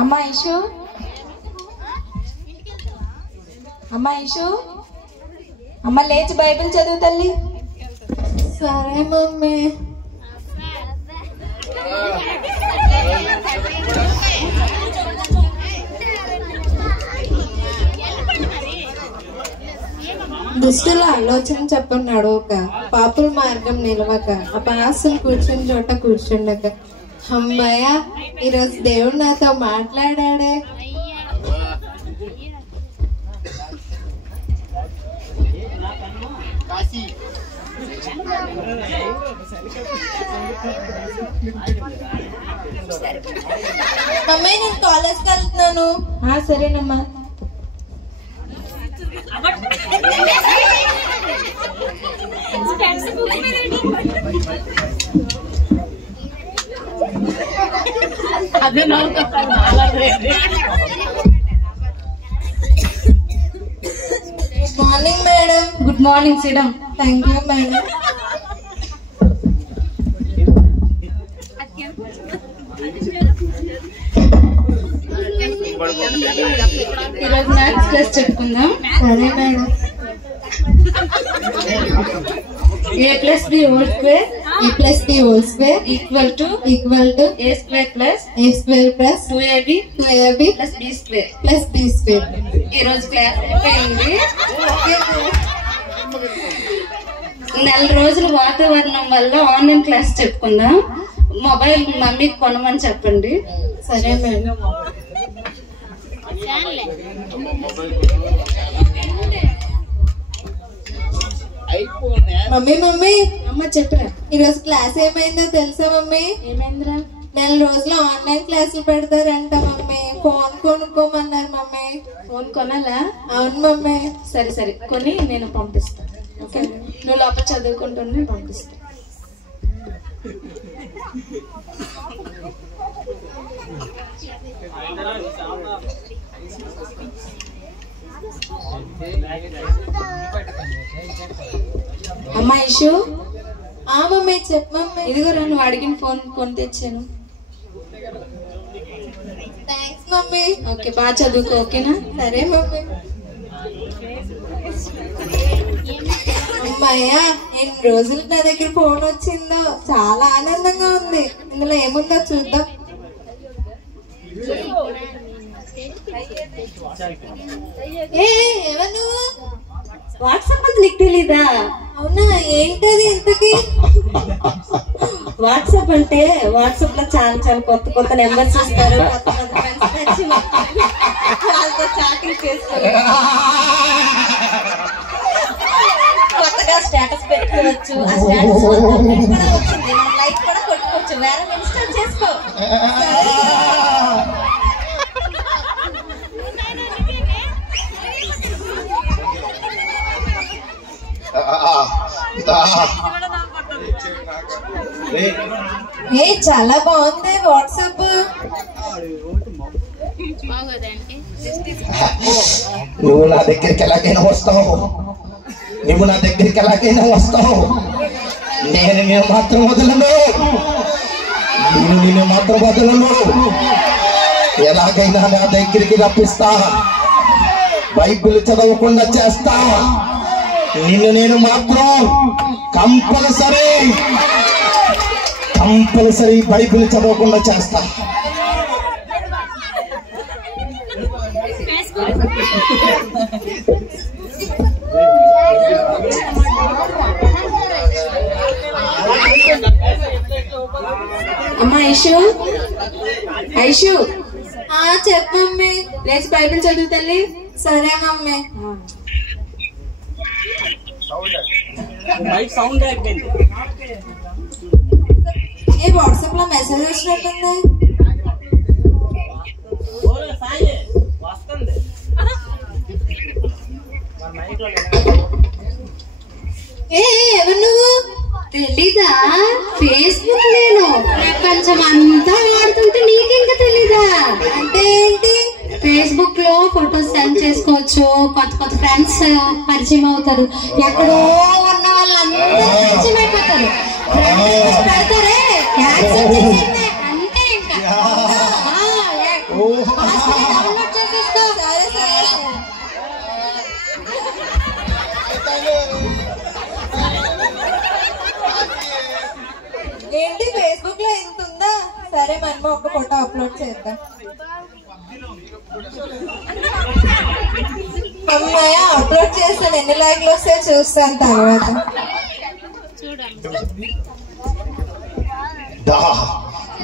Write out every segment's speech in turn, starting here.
అమ్మా ఇషు, అమ్మా ఇషు, అమ్మ లేచి బైబిల్ చదువు తల్లి. సరే మమ్మీ. దుష్టుల ఆలోచన చెప్పని నడవక, పాపుల మార్గం నిలవక, అపహాస్యులు కూర్చుని చోట కూర్చుండక. అమ్మయ్య, ఈరోజు దేవుడు నాతో మాట్లాడాడే. మమ్మీ, నేను కాలేజ్కి వెళ్తున్నాను. సరేనమ్మా. Morning madam. Good morning. సిడమ్. Thank you madam. ఈరోజు మ్యాథ్స్ క్లాస్ చెప్పుకుందాం. సరే madam. a plus b whole square equal to a square plus 2ab plus b square. ఈ రోజు క్లాస్ అయిపోయింది. నెల రోజులు వాతావరణం వల్ల ఆన్లైన్ క్లాస్ చెప్పుకుందాం. మొబైల్ మమ్మీకి కొనమని చెప్పండి. సరే మేడం. మమ్మీ అమ్మ చెప్పరా. ఈరోజు క్లాస్ ఏమైందో తెలుసా మమ్మీ? ఏమైందిరా? నెల రోజులు ఆన్లైన్ క్లాసులు పెడతారంట మమ్మీ. ఫోన్ కొనుక్కోమన్నారు మమ్మీ. ఫోన్ కొనాలా? అవును మమ్మీ. సరే కొని నేను పంపిస్తాను. ఓకే, నువ్వు లోపల చదువుకుంటూ నేను పంపిస్తాను. అమ్మా ఇషు. మమ్మీ చెప్పు మమ్మీ. ఇదిగో నువ్వు అడిగిన ఫోన్ కొని తెచ్చాను. Thanks mummy. ఓకే, బాగా చదువుకో. ఓకేనా? సరే మమ్మీ. అమ్మాయ్య, ఎన్ని రోజులు నా దగ్గర ఫోన్ వచ్చిందో చాలా ఆనందంగా ఉంది. ఇందులో ఏముందో చూద్దాం. ఎవరు? వాట్సాప్ అంటే నీకు తెలీదా? అవునా, ఏంటది ఇంతకీ? వాట్సాప్ అంటే వాట్సాప్ లో చాలా కొత్త నెంబర్స్ ఇస్తారు. వాళ్ళతో చాటింగ్ చేస్తారు. కొత్తగా స్టేటస్ పెట్టుకోవచ్చు. ఆ స్టేటస్ కూడా వచ్చింది, లైక్ కూడా కొట్టుకోవచ్చు. వేరే ఇన్స్టాల్ చేసుకో. చాలా బాగుంది వాట్సాప్. నువ్వు నా దగ్గరికి ఎలాగైనా వస్తావు. నేను మాత్రం వదలను. ఎలాగైనా నా దగ్గరికి రప్పిస్తా. బైబిల్ చదవకుండా చేస్తా. నేను మాత్రం కంపల్సరీ బైబిల్ చదవకుండా చేస్తా. అమ్మా ఐషు, చెప్పు మమ్మీ. లేచి బైబిల్ చదువు తల్లి. సరే మమ్మీ. వాట్సాప్ లో మెసేజ్ వచ్చినట్టుంది. ఎవరు నువ్వు? తెలీదా? ఫేస్బుక్ నేను ప్రపంచం అంతా వాడుతుంటే నీకింకా తెలీదా? అంటే ఏంటి? ఫేస్బుక్ లో ఫొటోస్ సెండ్ చేసుకోవచ్చు. కొత్త ఫ్రెండ్స్ పరిచయం అవుతారు. ఎక్కడో ఉన్న వాళ్ళందరూ పరిచయం అయిపోతారు. పెడతారే, అంతే ఇంకా. డౌన్లోడ్ చేసేసుకో. సరే సరే. ఏంటి ఫేస్బుక్ లో ఎంత ఉందా? సరే మనము ఒక ఫోటో అప్లోడ్ చేద్దాం. అమ్మాయి అప్లోడ్ చేస్తాను, ఎన్ని లైక్లు వస్తే చూస్తాను తర్వాత.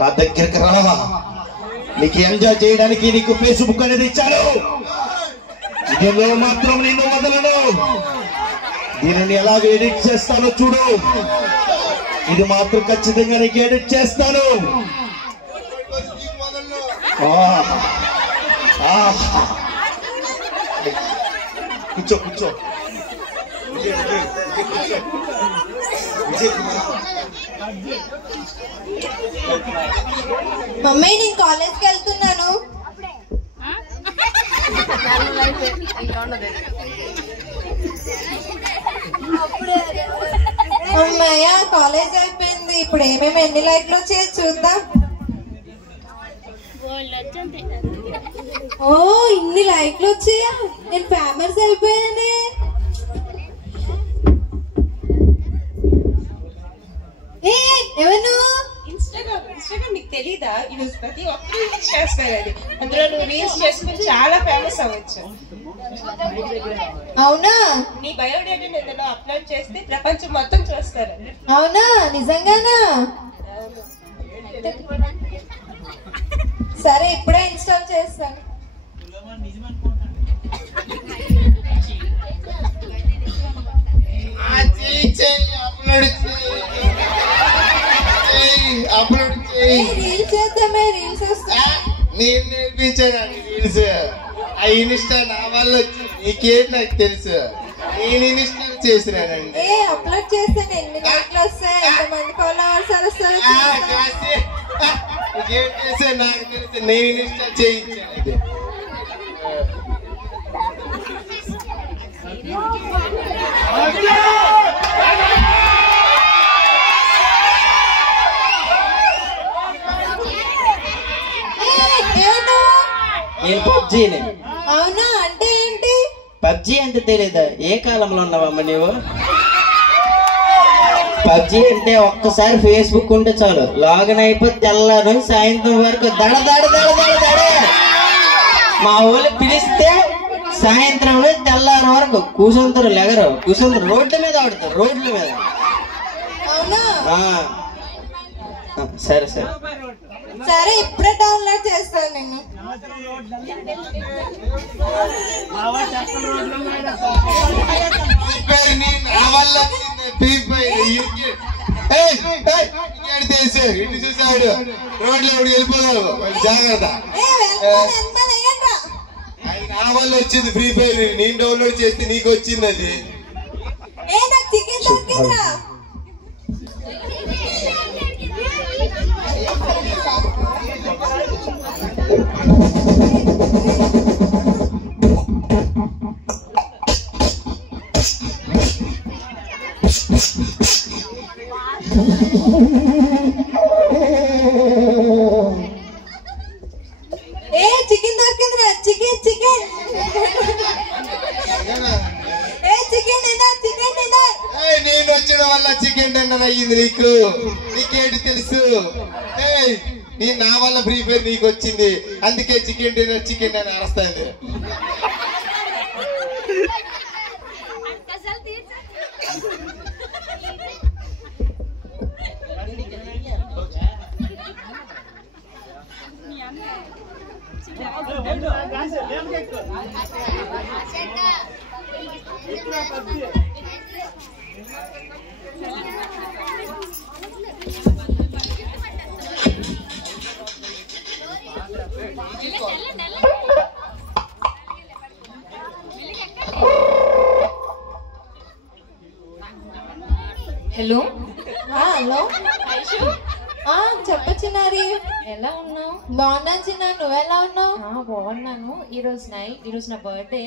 నా దగ్గరికి రావా, నీకు ఎంజాయ్ చేయడానికి నీకు ఫేస్బుక్ అనేది ఇచ్చాను. ఇదిలో మాత్రం నిన్ను వదలను. దీనిని ఎలాగ ఎడిట్ చేస్తానో చూడు. ఇది మాత్రం ఖచ్చితంగా నీకు ఎడిట్ చేస్తాను. కూర్చో కూర్చో. మమ్మీ నేను కాలేజ్కి వెళ్తున్నాను. అమ్మాయ కాలేజ్ అయిపోయింది, ఇప్పుడు ఏమేమి ఎన్ని లైక్లు వచ్చాయో చూద్దాం. ఓ ఇన్ని లైక్లు వచ్చాయా, నేను ఫేమస్ అయిపోయానే. ఏ ఎవరు? ఇన్స్టాగ్రామ్ నీకు తెలీదా? ఈరోజు ప్రతి ఒక్కరు యూజ్ చేస్తారు అది. అందులో నువ్వు రీల్స్ చేసుకుని చాలా ఫేమస్ అవ్వచ్చు. అవునా? నీ బయోడేటాని ఎందులో అప్లోడ్ చేస్తే ప్రపంచం మొత్తం చూస్తారు. అవునా? నిజంగానా? సరే ఇప్పుడే ఇన్స్టాల్ చేస్తాను. రీల్స్ చేద్దామే, రీల్స్ వస్తా. నేను నేర్పించాను రీల్స్. ఆ ఇన్స్టా నా వల్ల వచ్చింది, నీకేం నాకు తెలుసు. నేను ఇన్స్టాల్ చేసినానండి. ఏ అప్లోడ్ చేస్తాను, ఎన్ని లైక్లు వస్తాయి, ఎంతమంది ఫాలోవర్స్ వస్తారు. నీకేం తెలుసు, నాకు తెలుసు. నేను ఇన్స్టాల్ చేయించాను. నేను పబ్జీని. అవునా? అంటే ఏంటి పబ్జీ అంటే తెలీదా? ఏ కాలంలో ఉన్నావమ్మా నీవు? పబ్జీ అంటే ఒక్కసారి ఫేస్బుక్ ఉంటే చాలు, లాగిన్ అయిపోతే తెల్లారు సాయంత్రం వరకు దడ దడ దడ దడ దడే. మా ఊళ్ళు పిలిస్తే సాయంత్రం తెల్లారు వరకు కూసుంటారు, లెగరు కూసుంటారు, రోడ్ల మీద ఆడతారు, రోడ్ల మీద. అవునా? సరే సరే సరే ఇప్పుడే డౌన్లోడ్ చేస్తాను నేను. చూసాడు రోడ్లో వెళ్ళిపోతాడు, జాగ్రత్త. నా వల్ల వచ్చింది ఫ్రీ ఫైర్, నేను డౌన్లోడ్ చేస్తే నీకు వచ్చింది అది. చికెన్ దొరికిందా? ఏ చికెన్ దొరికిందిరా, చికెన్ చికెన్. ఏ చికెన్ డిన్నర్, చికెన్ డిన్నర్. నేను వచ్చిన వల్ల చికెన్ డిన్నర్ అయ్యింది నీకు. నీకేంటి తెలుసు? నేను నా వల్ల ఫ్రీ ఫైర్ నీకు వచ్చింది, అందుకే చికెన్ డిన్నర్ చికెన్ అని అరుస్తుంది. హలో హలో చెప్పచ్చినారి, ఎలా ఉన్నావు? బాగున్నాను చిన్న, నువ్వు ఎలా ఉన్నావు? బాగున్నాను. ఈరోజు నా బర్త్డే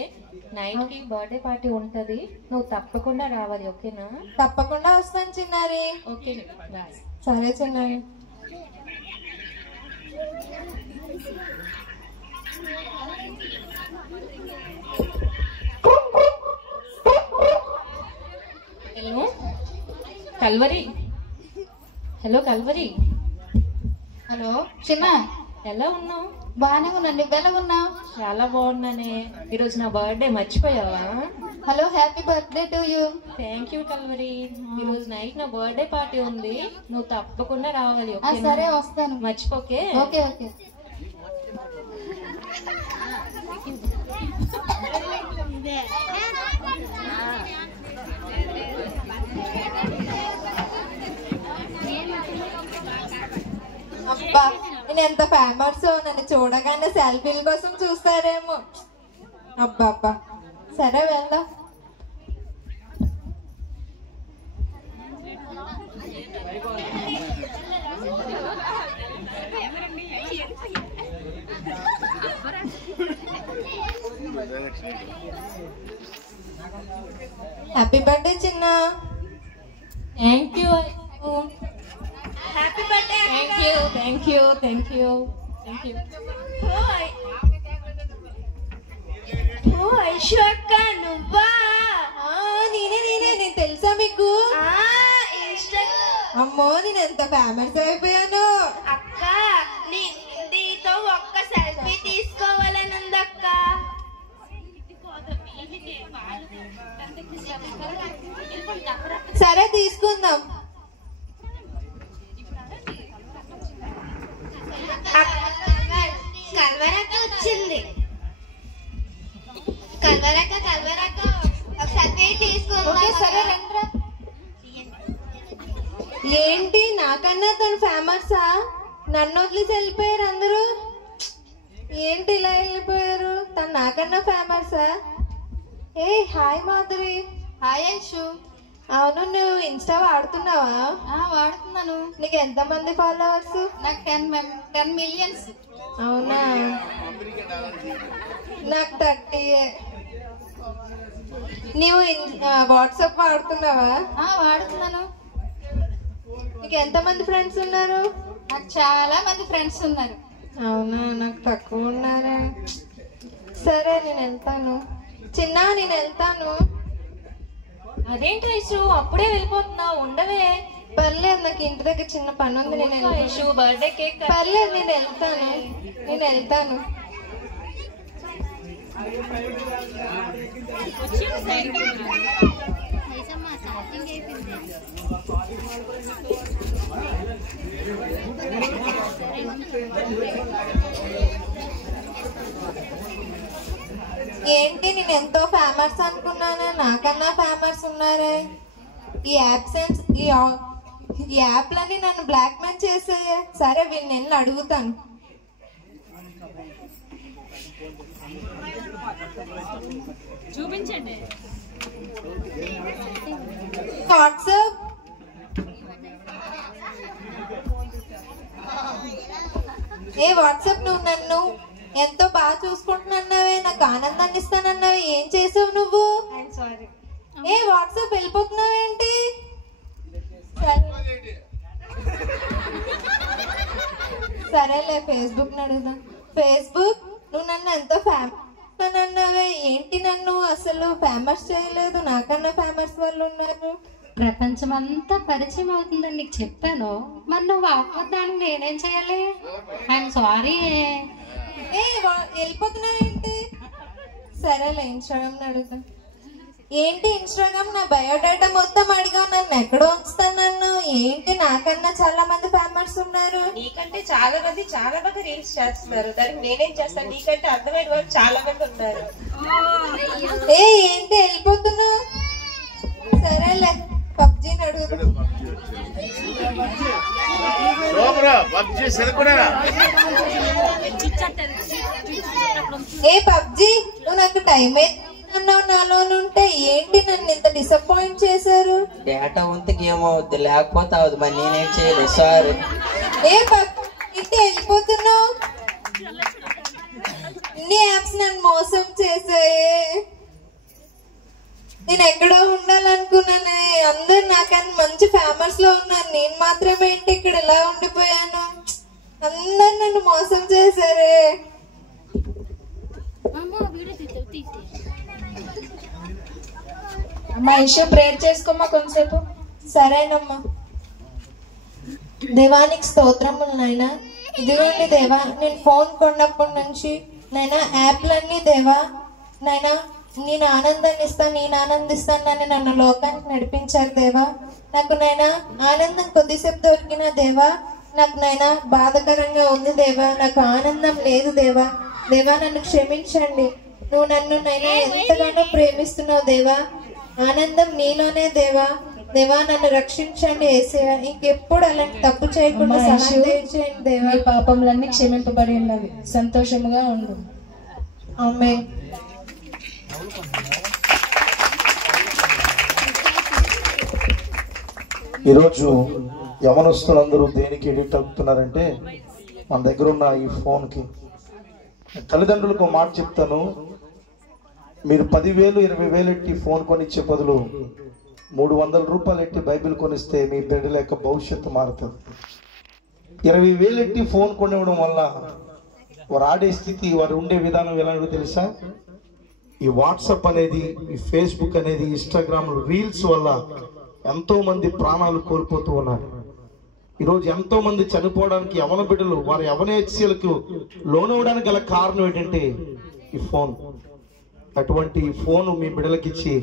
నైట్ కి బర్త్డే పార్టీ ఉంటది, నువ్వు తప్పకుండా రావాలి, ఓకేనా? తప్పకుండా వస్తాను చిన్నారి. ఓకే సరే చిన్నారి. కల్వరి. Hello Calvary. హలో చిన్న, ఎలా ఉన్నావు? బాగానే ఉన్నాను. నువ్వెలా ఉన్నావు? చాలా బాగున్నానే. ఈరోజు నా బర్త్డే మర్చిపోయావా? Hello, happy birthday to you. Thank you Calvary. ఈరోజు నైట్ నా బర్త్డే పార్టీ ఉంది, నువ్వు తప్పకుండా రావాలి. ఓకేనా? సరే వస్తాను, మర్చిపోకే. Okay okay. అబ్బా, నేను ఎంత ఫేమస్, నన్ను చూడగానే సెల్ఫీల కోసం చూస్తారేమో. అబ్బా అబ్బా, సరే వెళ్దాం. హ్యాపీ బర్త్డే చిన్న. Thank you. Happy birthday. Thank you thank you thank you thank you. Aishu అక్క నువ్వా? నేనే నేను తెలుసా మీకు? ఇన్స్టాగ్రామ్ అమ్మో, నేను ఎంత ఫేమస్ అయిపోయాను. అక్క, నీతో ఒక్క సెల్ఫీ తీసుకోవాలని ఉంది అక్క. సరే తీసుకుందాం. కల్వరక్క వచ్చింది. కల్వరక్క ఒకసారి తీసుకుందాం. సరే రండ్రా. ఏంటి, నాకన్నా తను ఫేమసా? నన్ను వదిలేసి వెళ్ళిపోయారు అందరూ. ఏంటి ఇలా వెళ్ళిపోయారు? తను నాకన్నా ఫేమసా? ఏ హాయ్ మాధురి. హాయ్ ఐషు. అవును, నువ్వు ఇన్స్టా వాడుతున్నావా? వాడుతున్నాను. నీకు ఎంతమంది ఫాలోవర్స్? నాకు 10 మిలియన్స్. అవునా, నాకు 30. నీవు వాట్సాప్ వాడుతున్నావా? వాడుతున్నాను. నీకు ఎంతమంది ఫ్రెండ్స్ ఉన్నారు? నాకు చాలా మంది ఫ్రెండ్స్ ఉన్నారు. అవునా, నాకు తక్కువ ఉన్నారా? సరే నేను వెళ్తాను. చిన్న, నేను వెళ్తాను. అదేంటి ఐషు అప్పుడే వెళ్ళిపోతున్నావు? ఉండవే. పర్లేదు, నాకు ఇంటి దగ్గర చిన్న పని ఉంది, నేను వెళ్తాను. Aishu birthday cake. పర్లేదు, నేను వెళ్తాను. ఏంటి, నేను ఎంతో ఫేమస్ అనుకున్నాను, నాకన్నా ఫేమస్ ఉన్నారే. ఈ యాప్లన్నీ నన్ను బ్లాక్ మెయిల్ చేసాయే. సరే వీళ్ళని వెళ్ళి అడుగుతాను. చూపించండి. వాట్సాప్. వాట్సాప్, నువ్వు నన్ను ఎంతో బాగా చూసుకుంటున్నావే, నాకు ఆనందాన్ని ఇస్తానన్నావే, ఏం చేసావు నువ్వు? వాట్సాప్ వెళ్ళిపోతున్నావేంటి? సరేలే, ఫేస్బుక్ అడుగుదాం. ఫేస్బుక్, నువ్వు నన్ను ఎంతో ఫేమస్ అన్నావే, ఏంటి నన్ను అసలు ఫేమస్ చేయలేదు? నాకన్నా ఫేమస్ వాళ్ళు ఉన్నారు. ప్రపంచం అంతా పరిచయం అవుతుందని నీకు చెప్పాను, మరి నువ్వు అవ్వదానికి నేనేం చేయాలి? I'm sorry. వెళ్ళిపోతున్నావేంటి? సరేలే, ఇన్స్టాగ్రామ్ అడుగుతా. ఏంటి ఇన్స్టాగ్రామ్, నా బయోడేటా మొత్తం అడిగావు, నన్ను ఎక్కడో ఉంచుతాను నన్ను. ఏంటి, నాకన్నా చాలా మంది ఫేమస్ ఉన్నారు. నీకంటే చాలా మంది చాలా బాగా రీల్స్ చేస్తున్నారు, దానికి నేనేం చేస్తాను? నీకంటే అర్థమైన వాళ్ళు చాలా మంది ఉన్నారు. ఏంటి వెళ్ళిపోతున్నావు? సరేలే, పబ్జీని అడుగుతా. పబ్జీ, నువ్వు నాకు టైం అన్నావు నాలో ఉంటే, ఏంటి నన్ను ఇంత డిసప్పాయింట్ చేశారు? డేటా ఉంటే గేమ్ అవుద్ది, లేకపోతే అవుద్ది, మరి నేనేం చేయలేదు. సారీ. ఇంటి వెళ్ళిపోతున్నావు. ఇన్ని యాప్స్ నన్ను మోసం చేసాయే. నేను ఎక్కడో ఉండాలనుకున్నానే, అందరు నాకన్నా మంచి ఫేమస్ లో ఉన్నారు, నేను మాత్రమే ఏంటి ఇక్కడ ఇలా ఉండిపోయాను? అందరు నన్ను మోసం చేశారే. అమ్మా ఇషు, ప్రేయర్ చేసుకోమ్మా కొంతసేపు. సరేనమ్మా. దేవానికి స్తోత్రములు నాయనా. ఇదిగోండి దేవా, నేను ఫోన్ కొన్నప్పటి నుంచి నైనా యాప్లన్నీ దేవా నైనా నేను ఆనందాన్ని ఇస్తాను, నేను ఆనందిస్తానని నన్ను లోకానికి నడిపించారు దేవా. నాకు నైనా ఆనందం కొద్దిసేపు దొరికిన దేవా, నాకు నైనా బాధకరంగా ఉంది దేవా, నాకు ఆనందం లేదు దేవా. దేవా నన్ను క్షమించండి. నువ్వు నన్ను నైనా ఎంతగానో ప్రేమిస్తున్నావు దేవా. ఆనందం నీలోనే దేవా. దేవా నన్ను రక్షించండి యేసయ్యా. ఇంకెప్పుడు అలాంటి తప్పు చేయకుండా సహాయం చేయండి దేవా. నీ పాపములన్నీ క్షమింపబడి ఉన్నవి. సంతోషముగా ఉండు. ఆమేన్. ఈరోజు యవనస్తులందరూ దేనికి ఎడిక్ట్ అవుతున్నారంటే మన దగ్గర ఉన్న ఈ ఫోన్కి. తల్లిదండ్రులకు ఒక మాట చెప్తాను, మీరు 10,000 20,000 ఎట్టి ఫోన్ కొనిచ్చే బదులు 300 రూపాయలు ఎట్టి బైబిల్ కొనిస్తే మీ బిడ్డల యొక్క భవిష్యత్తు మారుతుంది. 20,000 ఎట్టి ఫోన్ కొనివ్వడం వల్ల వారు ఆడే స్థితి, వారు ఉండే విధానం ఎలాగో తెలుసా? ఈ వాట్సాప్ అనేది, ఈ ఫేస్బుక్ అనేది, ఇన్స్టాగ్రామ్ రీల్స్ వల్ల ఎంతో మంది ప్రాణాలు కోల్పోతూ ఉన్నారు. ఈరోజు ఎంతో మంది చనిపోవడానికి యవన బిడ్డలు వారి యవనేచ్ఛలకు లోనవడానికి గల కారణం ఏంటంటే ఈ ఫోన్. అటువంటి ఫోన్ మీ బిడ్డలకి ఇచ్చి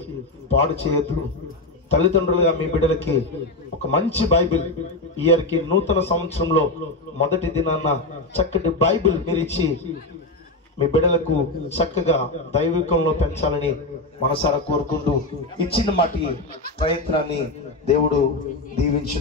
పాడు చేయొద్దు. తల్లిదండ్రులుగా మీ బిడ్డలకి ఒక మంచి బైబిల్, ఇయర్కి నూతన సంవత్సరంలో మొదటి దినాన్న చక్కటి బైబిల్ మీరు ఇచ్చి మీ బిడ్డలకు చక్కగా దైవికంలో పెంచాలని మనసారా కోరుకుంటూ ఇచ్చిన మాటి ప్రయత్నాన్ని దేవుడు దీవించు.